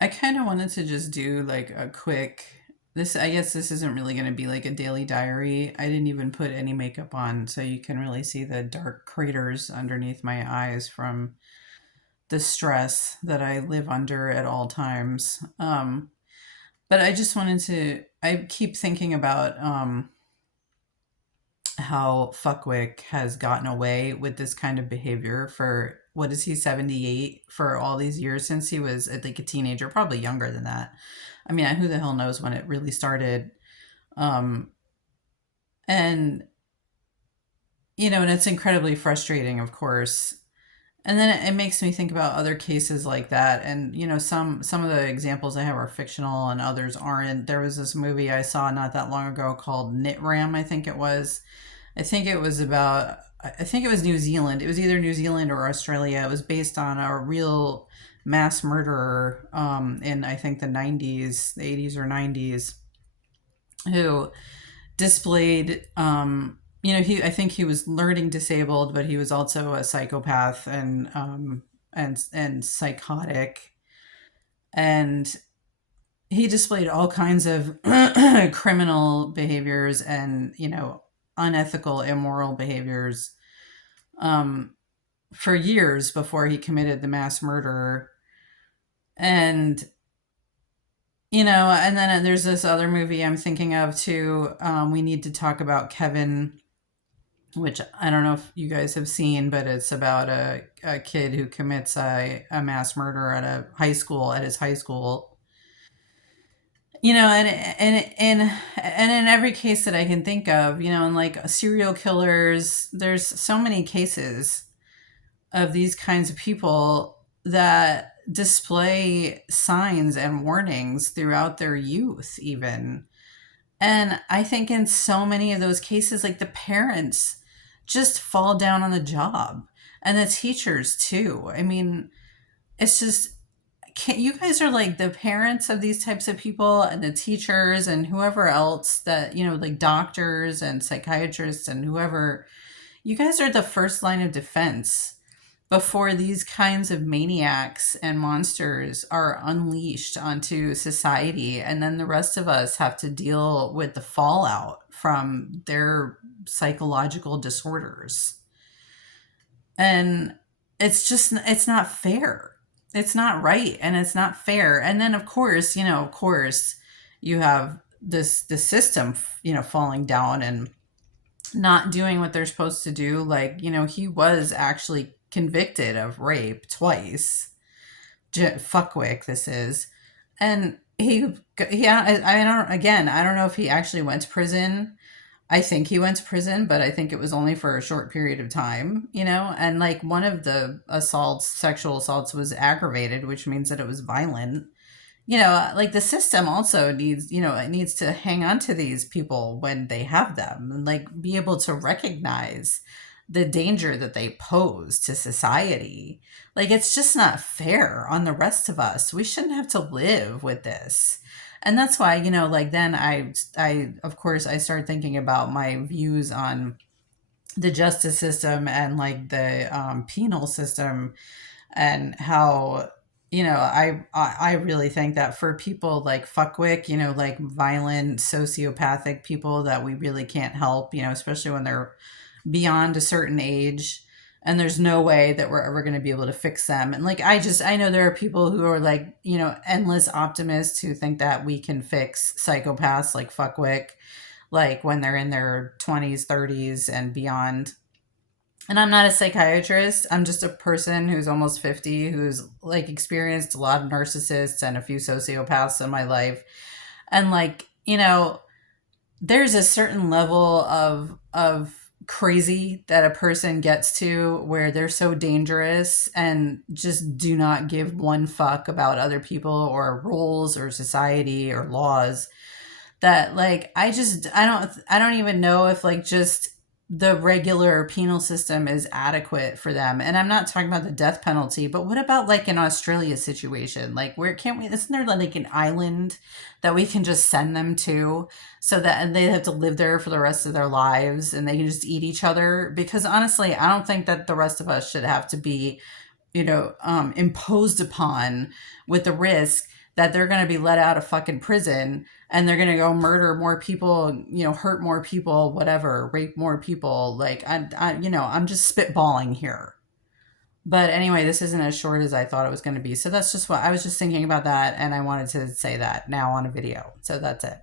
I kind of wanted to just do like a quick. This, I guess this isn't really going to be like a daily diary. I didn't even put any makeup on, so you can really see the dark craters underneath my eyes from the stress that I live under at all times. But I just wanted to. I keep thinking about how Fuckwick has gotten away with this kind of behavior for what is he, 78, for all these years since he was like a teenager, probably younger than that. I mean, who the hell knows when it really started. Um, and and it's incredibly frustrating, of course. And then it makes me think about other cases like that. And some of the examples I have are fictional and others aren't. There was this movie I saw not that long ago called Knit Ram, I think it was. I think it was about, I think it was New Zealand. It was either New Zealand or Australia. It was based on a real mass murderer in, I think, the 90s, the 80s or 90s, who displayed, I think he was learning disabled, but he was also a psychopath and psychotic. And he displayed all kinds of criminal behaviors and unethical, immoral behaviors um, for years before he committed the mass murder. And and then there's this other movie I'm thinking of too. We need to talk about Kevin, which I don't know if you guys have seen, but it's about a kid who commits a mass murder at a high school, at his high school. And in every case that I can think of, and like serial killers, there's so many cases of these kinds of people that display signs and warnings throughout their youth, even. And I think in so many of those cases, like the parents just fall down on the job, and the teachers too. I mean, it's just, you guys are like the parents of these types of people, and the teachers and whoever else that, like doctors and psychiatrists and whoever. You guys are the first line of defense before these kinds of maniacs and monsters are unleashed onto society. And then the rest of us have to deal with the fallout from their psychological disorders. And it's not fair. It's not right. And it's not fair. And then, of course, you have the system, falling down and not doing what they're supposed to do. Like, he was actually convicted of rape twice. Fuckwick, this is. And I don't know if he actually went to prison. I think he went to prison, but I think it was only for a short period of time, and like one of the sexual assaults was aggravated, which means that it was violent. Like the system also needs, it needs to hang on to these people when they have them, and like be able to recognize the danger that they pose to society. Like it's just not fair on the rest of us. We shouldn't have to live with this. And that's why, like then I of course I started thinking about my views on the justice system and like the penal system, and how I really think that for people like Fuckwick, like violent sociopathic people that we really can't help, especially when they're beyond a certain age, and there's no way that we're ever going to be able to fix them. And like I know there are people who are like, endless optimists who think that we can fix psychopaths like Fuckwick, like when they're in their 20s, 30s and beyond. And I'm not a psychiatrist. I'm just a person who's almost 50, who's like experienced a lot of narcissists and a few sociopaths in my life. And like, there's a certain level of crazy that a person gets to where they're so dangerous and just do not give one fuck about other people or rules or society or laws, that like I don't even know if like just the regular penal system is adequate for them. And I'm not talking about the death penalty, but what about like an Australia situation? Like where can't we, isn't there like an island that we can just send them to, so that they have to live there for the rest of their lives and they can just eat each other? Because honestly, I don't think that the rest of us should have to be, imposed upon with the risk that they're going to be let out of fucking prison and they're going to go murder more people, hurt more people, whatever, rape more people. Like, I'm just spitballing here. But anyway, this isn't as short as I thought it was going to be. So that's just what I was just thinking about that. And I wanted to say that now on a video. So that's it.